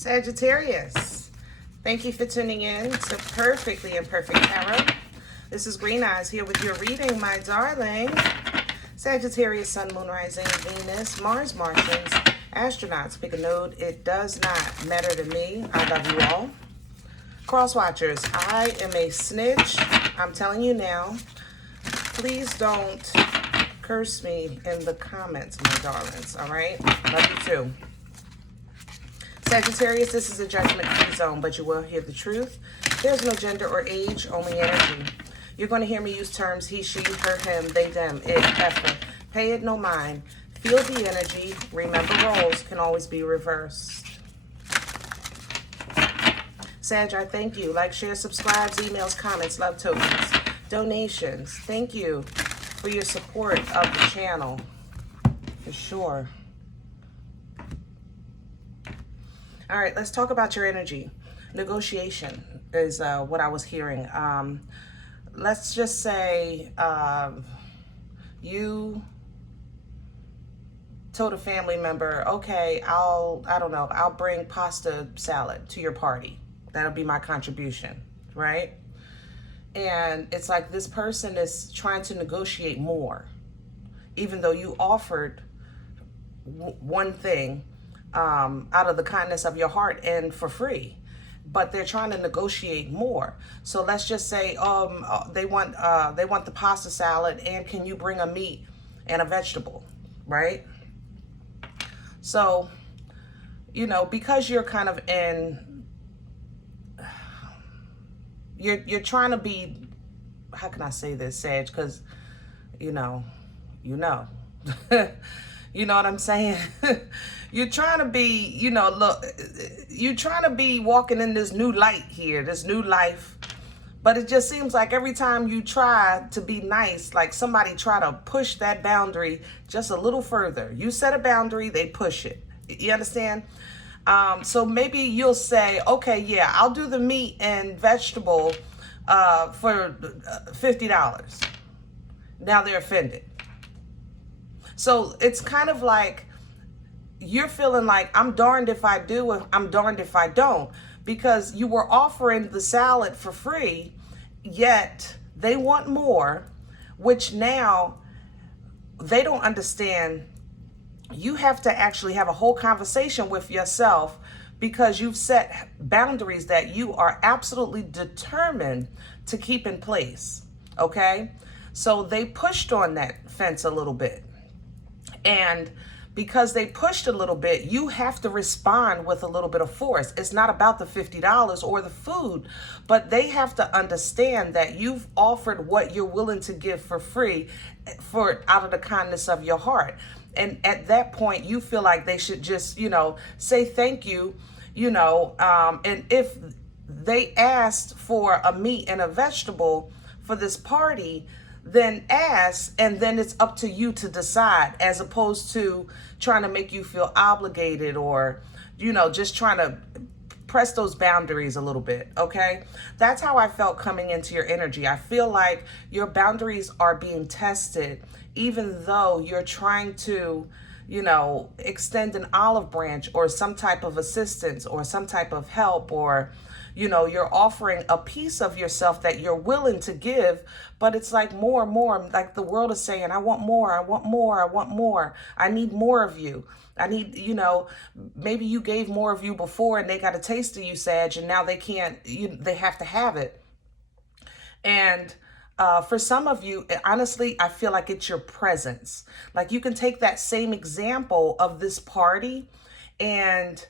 Sagittarius, thank you for tuning in to Perfectly Imperfect Tarot. This is Green Eyes here with your reading, my darling. Sagittarius, Sun, Moon, Rising, Venus, Mars, Martians, astronauts. Pick a node. It does not matter to me. I love you all. Cross watchers, I am a snitch. I'm telling you now. Please don't curse me in the comments, my darlings. All right? Love you too. Sagittarius, this is a judgment-free zone, but you will hear the truth. There's no gender or age, only energy. You're going to hear me use terms he, she, her, him, they, them, it, effort. Pay it no mind. Feel the energy. Remember, roles can always be reversed. Sag, I thank you. Like, share, subscribes, emails, comments, love tokens, donations. Thank you for your support of the channel, for sure. All right, let's talk about your energy. Negotiation is what I was hearing. Let's just say you told a family member, okay, I'll bring pasta salad to your party. That'll be my contribution, right? And it's like this person is trying to negotiate more, even though you offered one thing out of the kindness of your heart and for free, but they're trying to negotiate more. So let's just say they want the pasta salad, and can you bring a meat and a vegetable, right? So, you know, because you're kind of in, you're trying to be, how can I say this, Sag? Because you know you know what I'm saying. You're trying to be, you know, look, you're trying to be walking in this new light here, this new life. But it just seems like every time you try to be nice, like somebody try to push that boundary just a little further. You set a boundary, they push it. You understand? So maybe you'll say, okay, yeah, I'll do the meat and vegetable for $50. Now they're offended. So it's kind of like you're feeling like, I'm darned if I do, I'm darned if I don't, because you were offering the salad for free, yet they want more, which now they don't understand. You have to actually have a whole conversation with yourself, because you've set boundaries that you are absolutely determined to keep in place, okay? So they pushed on that fence a little bit. And because they pushed a little bit, you have to respond with a little bit of force. It's not about the $50 or the food, but they have to understand that you've offered what you're willing to give for free, for out of the kindness of your heart. And at that point, you feel like they should just, you know, say thank you, you know, and if they asked for a meat and a vegetable for this party, then ask, and then it's up to you to decide, as opposed to trying to make you feel obligated, or, you know, just trying to press those boundaries a little bit, okay? That's how I felt coming into your energy. I feel like your boundaries are being tested, even though you're trying to, you know, extend an olive branch or some type of assistance or some type of help, or, you know, you're offering a piece of yourself that you're willing to give, but it's like more and more, like the world is saying, I want more, I want more, I want more. I need more of you. I need, you know, maybe you gave more of you before and they got a taste of you, Sag, and now they can't, they have to have it. And for some of you, honestly, I feel like it's your presence. Like you can take that same example of this party, and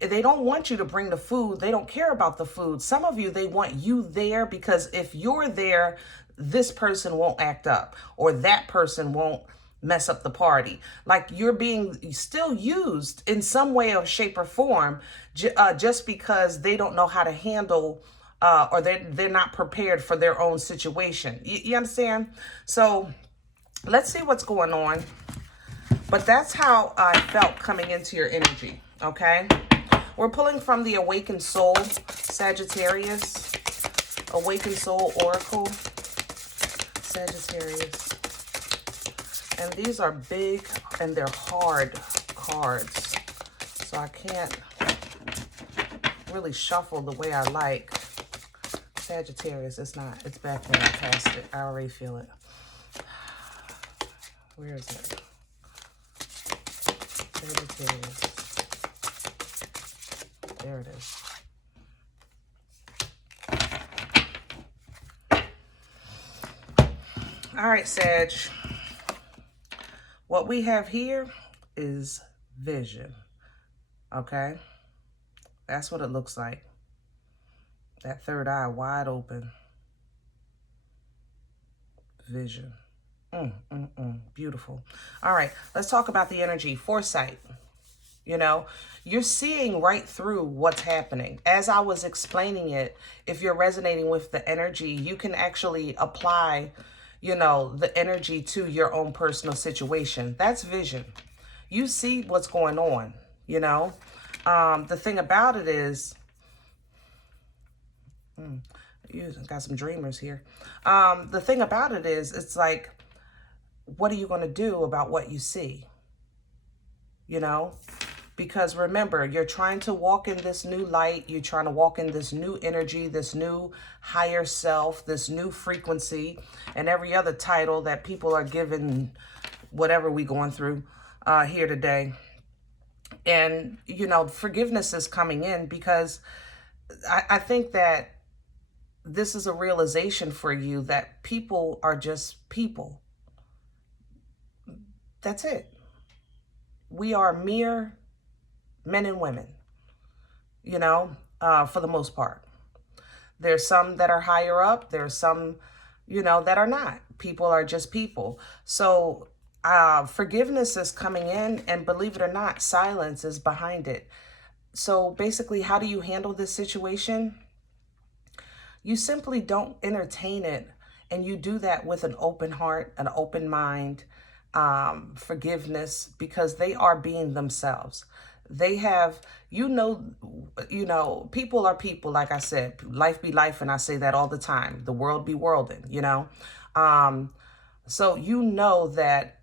they don't want you to bring the food. They don't care about the food. Some of you, they want you there because if you're there, this person won't act up, or that person won't mess up the party. Like you're being still used in some way or shape or form, just because they don't know how to handle or they're not prepared for their own situation. You understand? So let's see what's going on. But that's how I felt coming into your energy, okay? We're pulling from the Awakened Soul, Sagittarius. Awakened Soul Oracle, Sagittarius. And these are big and they're hard cards. So I can't really shuffle the way I like. Sagittarius, it's not. It's back there. I passed it. I already feel it. Where is it? Sagittarius. There it is. All right, Sag. What we have here is vision. Okay? That's what it looks like. That third eye wide open. Vision. Beautiful. All right, let's talk about the energy. Foresight. You know, you're seeing right through what's happening. As I was explaining it, if you're resonating with the energy, you can actually apply, you know, the energy to your own personal situation. That's vision. You see what's going on, you know. The thing about it is, you got some dreamers here. The thing about it is, it's like, what are you going to do about what you see? You know, because remember, you're trying to walk in this new light. You're trying to walk in this new energy, this new higher self, this new frequency, and every other title that people are given, whatever we going through here today. And, you know, forgiveness is coming in because I think that this is a realization for you that people are just people. That's it. We are mere men and women, you know, for the most part. There's some that are higher up. There's some, you know, that are not. People are just people. So forgiveness is coming in, and believe it or not, silence is behind it. So basically, how do you handle this situation? You simply don't entertain it, and you do that with an open heart, an open mind, forgiveness, because they are being themselves. They have, you know, people are people, like I said, life be life, and I say that all the time. The world be worlding, you know. So you know that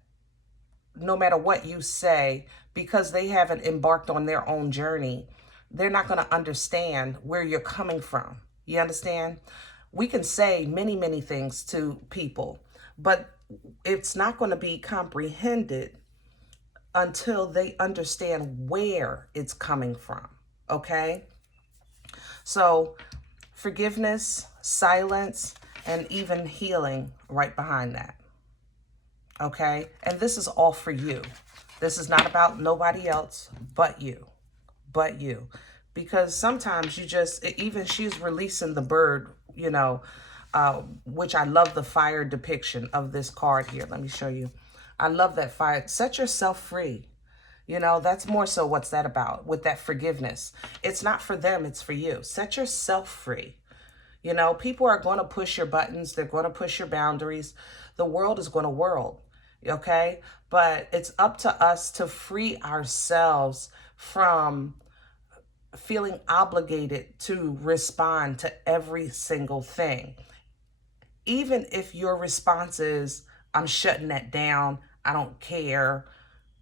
no matter what you say, because they haven't embarked on their own journey, they're not going to understand where you're coming from. You understand? We can say many, many things to people, but it's not going to be comprehended until they understand where it's coming from. Okay? So forgiveness, silence, and even healing right behind that. Okay? And this is all for you. This is not about nobody else but you. But you. Because sometimes you just, even she's releasing the bird, you know, which I love the fire depiction of this card here. Let me show you. I love that fire. Set yourself free. You know, that's more so what's that about with that forgiveness. It's not for them, it's for you. Set yourself free. You know, people are going to push your buttons. They're going to push your boundaries. The world is going to whirl. Okay? But it's up to us to free ourselves from feeling obligated to respond to every single thing. Even if your response is, I'm shutting that down, I don't care,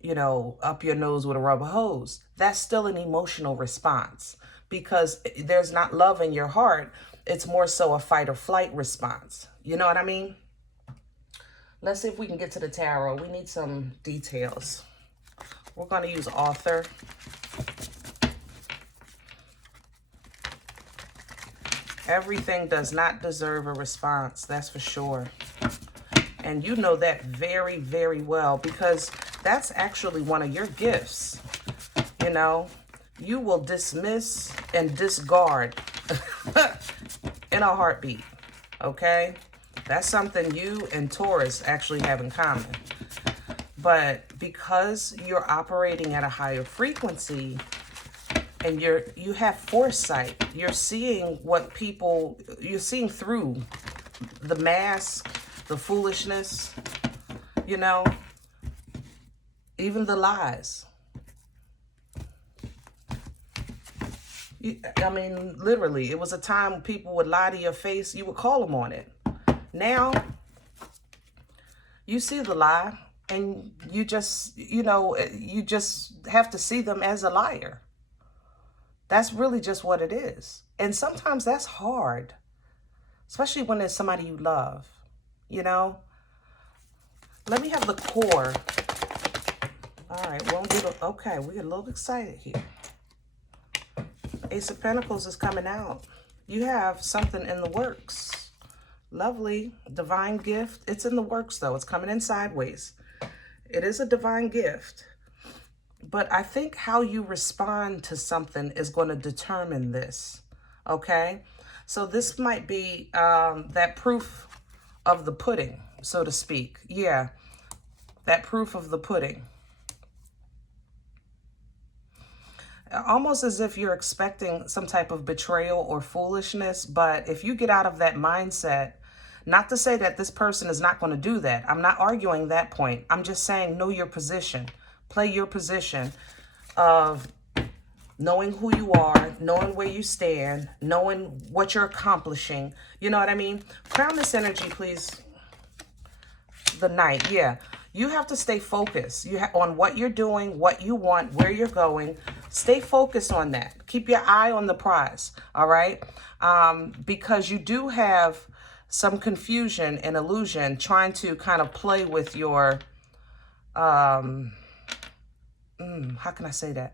you know, up your nose with a rubber hose. That's still an emotional response because there's not love in your heart. It's more so a fight or flight response. You know what I mean? Let's see if we can get to the tarot. We need some details. We're going to use author. Everything does not deserve a response, that's for sure. And you know that very, very well because that's actually one of your gifts. You know, you will dismiss and discard in a heartbeat, okay? That's something you and Taurus actually have in common. But because you're operating at a higher frequency, and you have foresight, you're seeing what people, you're seeing through the mask, the foolishness, you know, even the lies. I mean, literally, it was a time when people would lie to your face, you would call them on it. Now, you see the lie, and you just, you know, you just have to see them as a liar. That's really just what it is. And sometimes that's hard, especially when there's somebody you love, you know? Let me have the core. All right, won't do the, okay, we get a little excited here. Ace of Pentacles is coming out. You have something in the works. Lovely, divine gift. It's in the works though, it's coming in sideways. It is a divine gift. But I think how you respond to something is going to determine this, okay? So this might be that proof of the pudding, so to speak. Yeah, that proof of the pudding. Almost as if you're expecting some type of betrayal or foolishness, but if you get out of that mindset, not to say that this person is not going to do that. I'm not arguing that point. I'm just saying know your position. Play your position of knowing who you are, knowing where you stand, knowing what you're accomplishing. You know what I mean? Crown this energy, please. The Knight, yeah. You have to stay focused on what you're doing, what you want, where you're going. Stay focused on that. Keep your eye on the prize, all right? Because you do have some confusion and illusion trying to kind of play with your... how can I say that?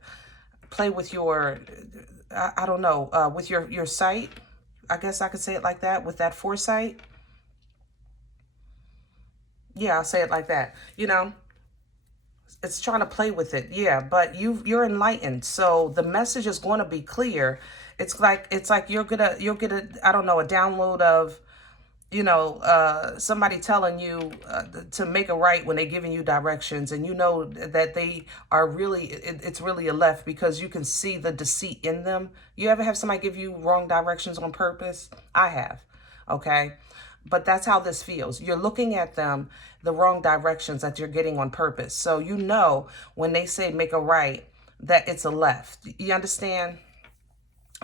Play with your, I don't know, with your sight. I guess I could say it like that, with that foresight. Yeah, I'll say it like that. You know, it's trying to play with it. Yeah, but you're enlightened. So the message is going to be clear. It's like you'll get a, I don't know, a download of, you know, somebody telling you to make a right when they're giving you directions, and you know that they are really, it's really a left because you can see the deceit in them. You ever have somebody give you wrong directions on purpose? I have, okay? But that's how this feels. You're looking at them, the wrong directions that you're getting on purpose. So you know when they say make a right, that it's a left. You understand?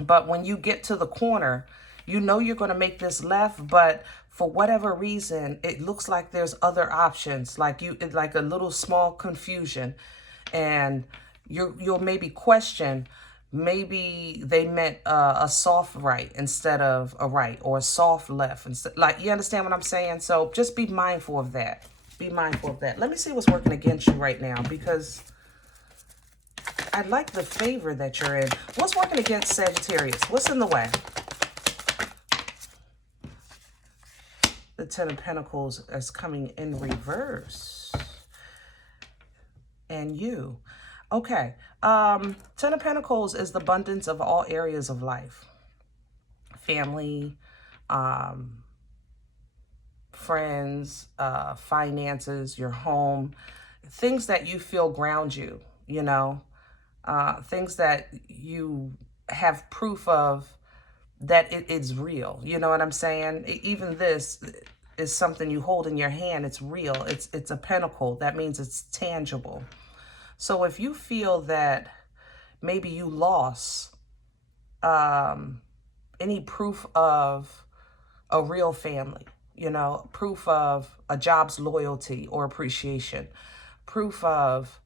But when you get to the corner, you know you're going to make this left, but for whatever reason, it looks like there's other options, like a little small confusion, and you'll maybe question, maybe they meant a soft right instead of a right, or a soft left instead. Like, you understand what I'm saying? So just be mindful of that. Be mindful of that. Let me see what's working against you right now, because I like the favor that you're in. What's working against Sagittarius? What's in the way? The Ten of Pentacles is coming in reverse. And you. Okay. Ten of Pentacles is the abundance of all areas of life. Family, friends, finances, your home. Things that you feel ground you, you know. Things that you have proof of that it is real. You know what I'm saying? Even this is something you hold in your hand. It's real. It's a pentacle. That means it's tangible. So if you feel that maybe you lost any proof of a real family, you know, proof of a job's loyalty or appreciation, proof of,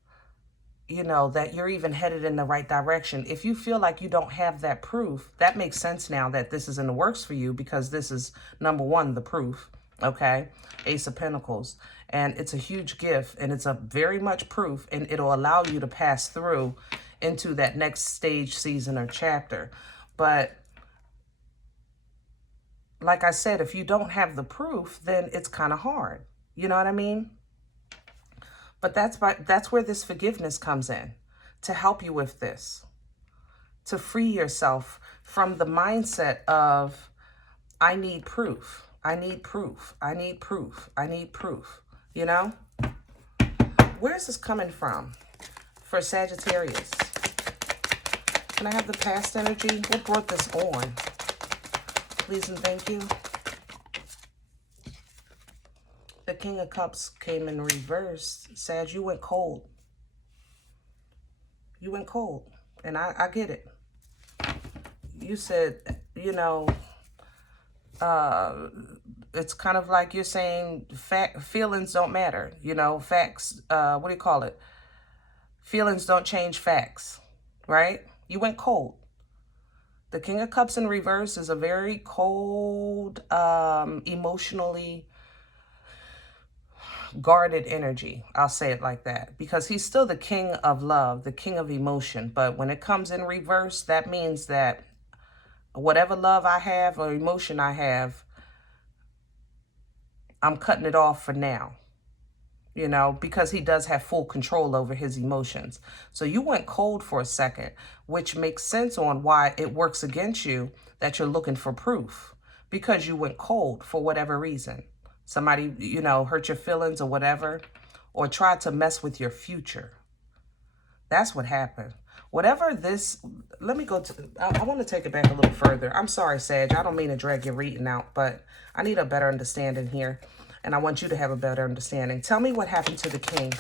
you know, that you're even headed in the right direction. If you feel like you don't have that proof, that makes sense now that this is in the works for you, because this is, number one, the proof, okay? Ace of Pentacles. And it's a huge gift, and it's a very much proof, and it'll allow you to pass through into that next stage, season, or chapter. But like I said, if you don't have the proof, then it's kind of hard. You know what I mean? But that's where this forgiveness comes in, to help you with this, to free yourself from the mindset of, I need proof, I need proof, I need proof, I need proof, you know? Where's this coming from for Sagittarius? Can I have the past energy? What brought this on? Please and thank you. The King of Cups came in reverse. Sag, you went cold. You went cold. And I get it. You said, you know, it's kind of like you're saying feelings don't matter. You know, facts, what do you call it? Feelings don't change facts, right? You went cold. The King of Cups in reverse is a very cold, emotionally guarded energy. I'll say it like that, because he's still the king of love, the king of emotion. But when it comes in reverse, that means that whatever love I have or emotion I have, I'm cutting it off for now, you know, because he does have full control over his emotions. So you went cold for a second, which makes sense on why it works against you that you're looking for proof, because you went cold for whatever reason. Somebody, you know, hurt your feelings or whatever, or tried to mess with your future. That's what happened. Whatever this, let me go to, I want to take it back a little further. I'm sorry, Sag, I don't mean to drag your reading out, but I need a better understanding here. And I want you to have a better understanding. Tell me what happened to the king.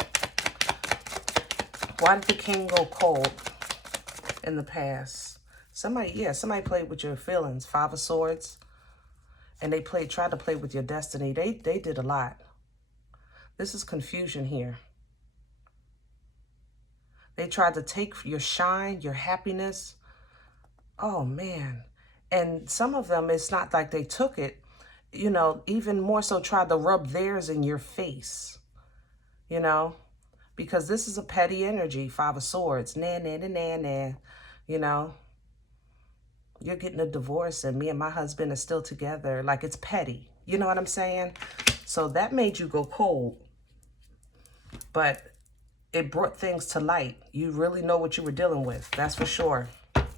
Why did the king go cold in the past? Somebody played with your feelings. 5 of Swords. And they tried to play with your destiny. They did a lot. This is confusion here. They tried to take your shine, your happiness. Oh, man. And some of them, it's not like they took it. You know, even more so tried to rub theirs in your face. You know, because this is a petty energy. 5 of Swords. Nah, nah, nah, nah, nah. You know. You're getting a divorce and me and my husband are still together. Like, it's petty. You know what I'm saying? So that made you go cold. But it brought things to light. You really know what you were dealing with. That's for sure.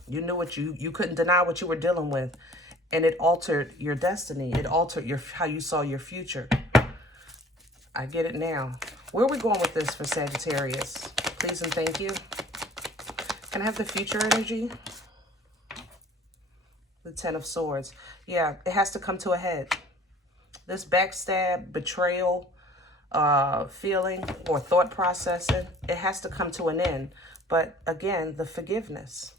You knew what you couldn't deny what you were dealing with. And it altered your destiny. It altered how you saw your future. I get it now. Where are we going with this for Sagittarius? Please and thank you. Can I have the future energy? The 10 of Swords. Yeah, it has to come to a head. This backstab, betrayal, feeling or thought processing, it has to come to an end. But again, the forgiveness,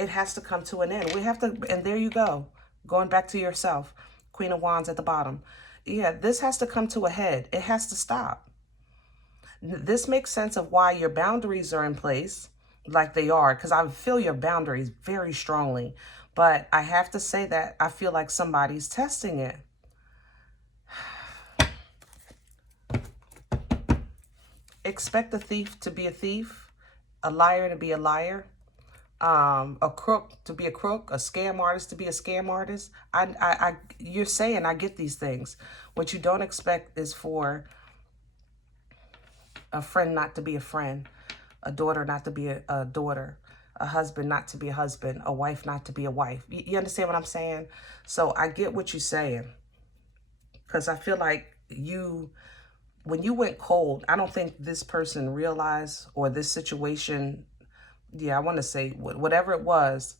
it has to come to an end. We have to, and there you go. Going back to yourself. Queen of Wands at the bottom. Yeah, this has to come to a head. It has to stop. This makes sense of why your boundaries are in place like they are, because I feel your boundaries very strongly. But I have to say that I feel like somebody's testing it. Expect a thief to be a thief, a liar to be a liar, a crook to be a crook, a scam artist to be a scam artist. You're saying I get these things. What you don't expect is for a friend not to be a friend, a daughter not to be a daughter, a husband not to be a husband, a wife not to be a wife. You understand what I'm saying? So I get what you're saying. Because I feel like when you went cold, I don't think this person realized, or this situation, yeah, I want to say whatever it was,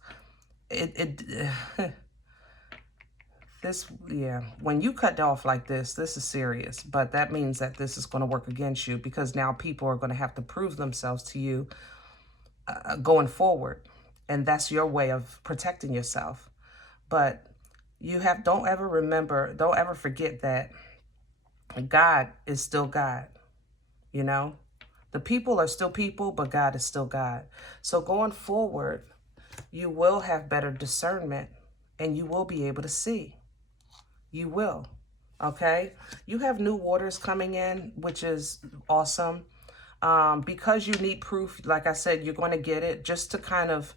when you cut off like this is serious. But that means that this is going to work against you, because now people are going to have to prove themselves to you going forward. And that's your way of protecting yourself. But don't ever forget that God is still God. You know, the people are still people, but God is still God. So going forward, you will have better discernment and you will be able to see. You will. Okay. You have new waters coming in, which is awesome. Because you need proof, like I said, you're going to get it just to kind of,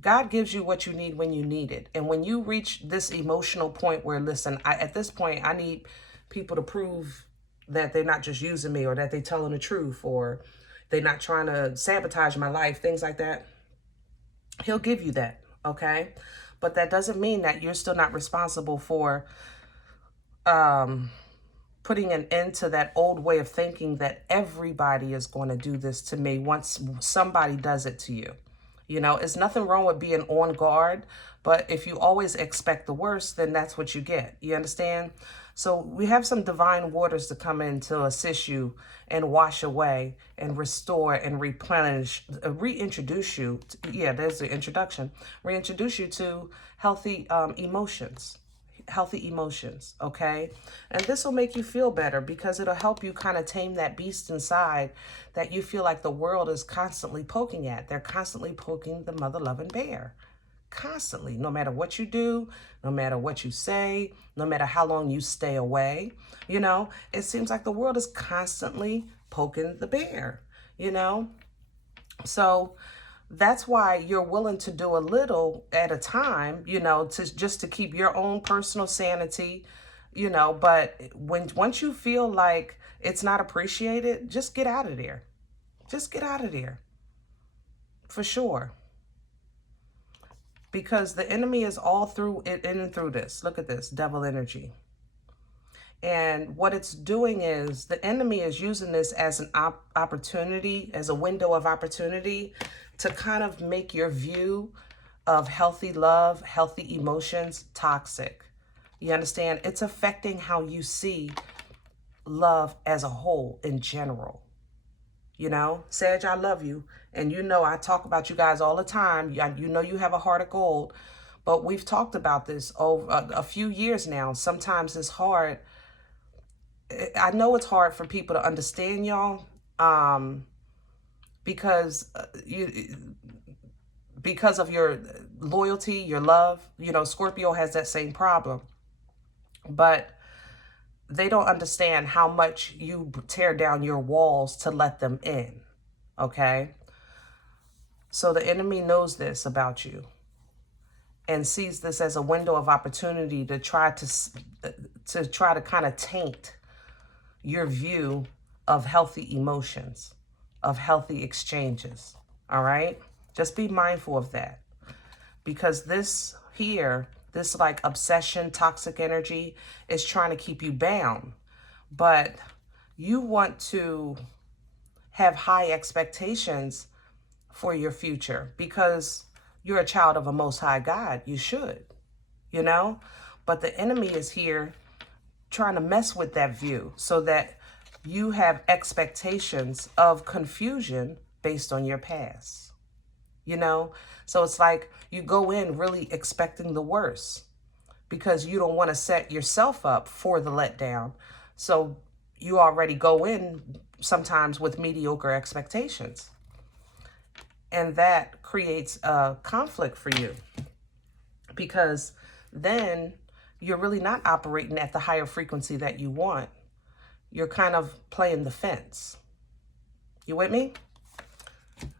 God gives you what you need when you need it. And when you reach this emotional point where, listen, at this point, I need people to prove that they're not just using me, or that they're telling the truth, or they're not trying to sabotage my life, things like that. He'll give you that, okay? But that doesn't mean that you're still not responsible for putting an end to that old way of thinking that everybody is going to do this to me once somebody does it to you. You know, it's nothing wrong with being on guard, but if you always expect the worst, then that's what you get. You understand? So we have some divine waters to come in to assist you and wash away and restore and replenish, reintroduce you. There's the introduction. Reintroduce you to healthy emotions. Healthy emotions, okay? And this will make you feel better, because it'll help you kind of tame that beast inside that you feel like the world is constantly poking at. They're constantly poking the mother-loving bear. constantly, no matter what you do, no matter what you say, no matter how long you stay away. You know, it seems like the world is constantly poking the bear, you know? So that's why you're willing to do a little at a time, you know, just to keep your own personal sanity, you know. But once you feel like it's not appreciated, just get out of there. Just get out of there. For sure. Because the enemy is all through it, in and through this. Look at this, devil energy. And what it's doing is the enemy is using this as an opportunity, as a window of opportunity to kind of make your view of healthy love, healthy emotions toxic. You understand? It's affecting how you see love as a whole in general. You know, Sag, I love you. And you know, I talk about you guys all the time. You know, you have a heart of gold. But we've talked about this over a few years now. Sometimes it's hard. I know it's hard for people to understand, y'all, because of your loyalty, your love. You know, Scorpio has that same problem. But they don't understand how much you tear down your walls to let them in, okay? So the enemy knows this about you and sees this as a window of opportunity to try to kind of taint your view of healthy emotions, of healthy exchanges, all right? Just be mindful of that, because this here, this like obsession, toxic energy is trying to keep you bound. But you want to have high expectations for your future because you're a child of a Most High God. You should, you know? But the enemy is here trying to mess with that view so that you have expectations of confusion based on your past, you know? So it's like you go in really expecting the worst because you don't want to set yourself up for the letdown. So you already go in sometimes with mediocre expectations. And that creates a conflict for you because then you're really not operating at the higher frequency that you want. You're kind of playing the fence. You with me?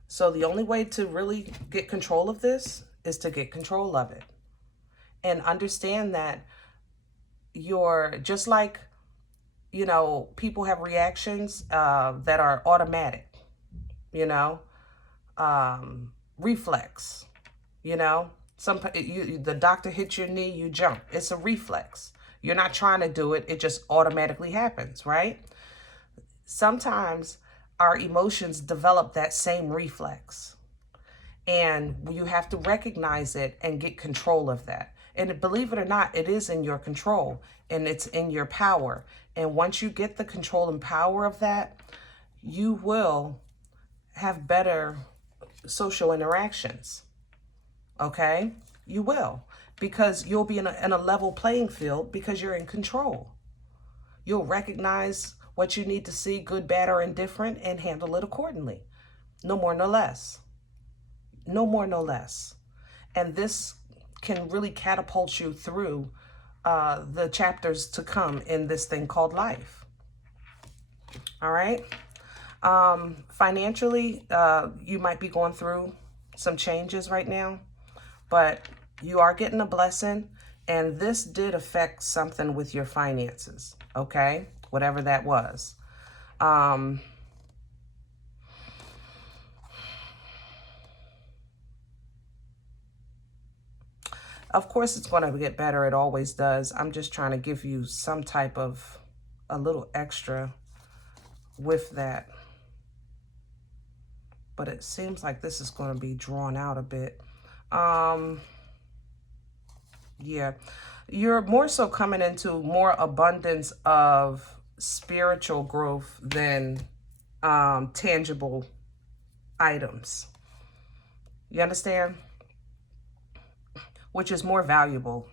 So the only way to really get control of this is to get control of it. And understand that you're just like, you know, people have reactions that are automatic, you know, reflex, you know, the doctor hits your knee, you jump. It's a reflex. You're not trying to do it. It just automatically happens, right? Sometimes our emotions develop that same reflex, and you have to recognize it and get control of that. And believe it or not, it is in your control and it's in your power. And once you get the control and power of that, you will have better social interactions. Okay? You will, because you'll be in a level playing field because you're in control. You'll recognize what you need to see, good, bad, or indifferent, and handle it accordingly. No more, no less. No more, no less. And this can really catapult you through the chapters to come in this thing called life. All right? Financially, you might be going through some changes right now, but you are getting a blessing, and this did affect something with your finances, okay? Whatever that was. Of course, it's going to get better. It always does. I'm just trying to give you some type of a little extra with that. But it seems like this is going to be drawn out a bit. Yeah. You're more so coming into more abundance of spiritual growth than tangible items. You understand? Which is more valuable.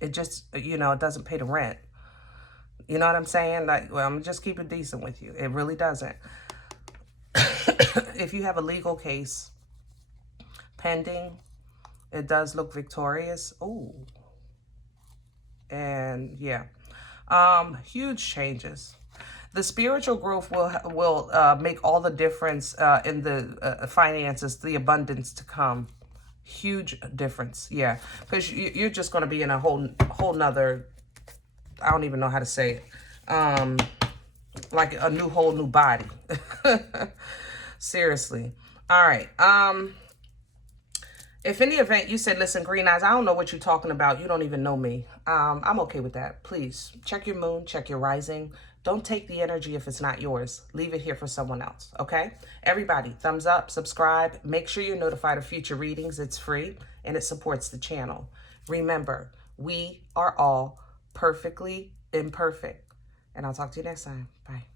It just, you know, it doesn't pay the rent. You know what I'm saying? Like, well, I'm just keep it decent with you. It really doesn't. If you have a legal case pending, It does look victorious. Ooh. And yeah, huge changes. The spiritual growth will make all the difference in the finances, the abundance to come. Huge difference, yeah. Because you're just going to be in a whole nother, I don't even know how to say it, like a whole new body. Seriously. All right. If in the event you said, listen, Green Eyes, I don't know what you're talking about. You don't even know me. I'm okay with that. Please check your moon, check your rising. Don't take the energy if it's not yours. Leave it here for someone else, okay? Everybody, thumbs up, subscribe. Make sure you're notified of future readings. It's free, and it supports the channel. Remember, we are all perfectly imperfect. And I'll talk to you next time. Bye.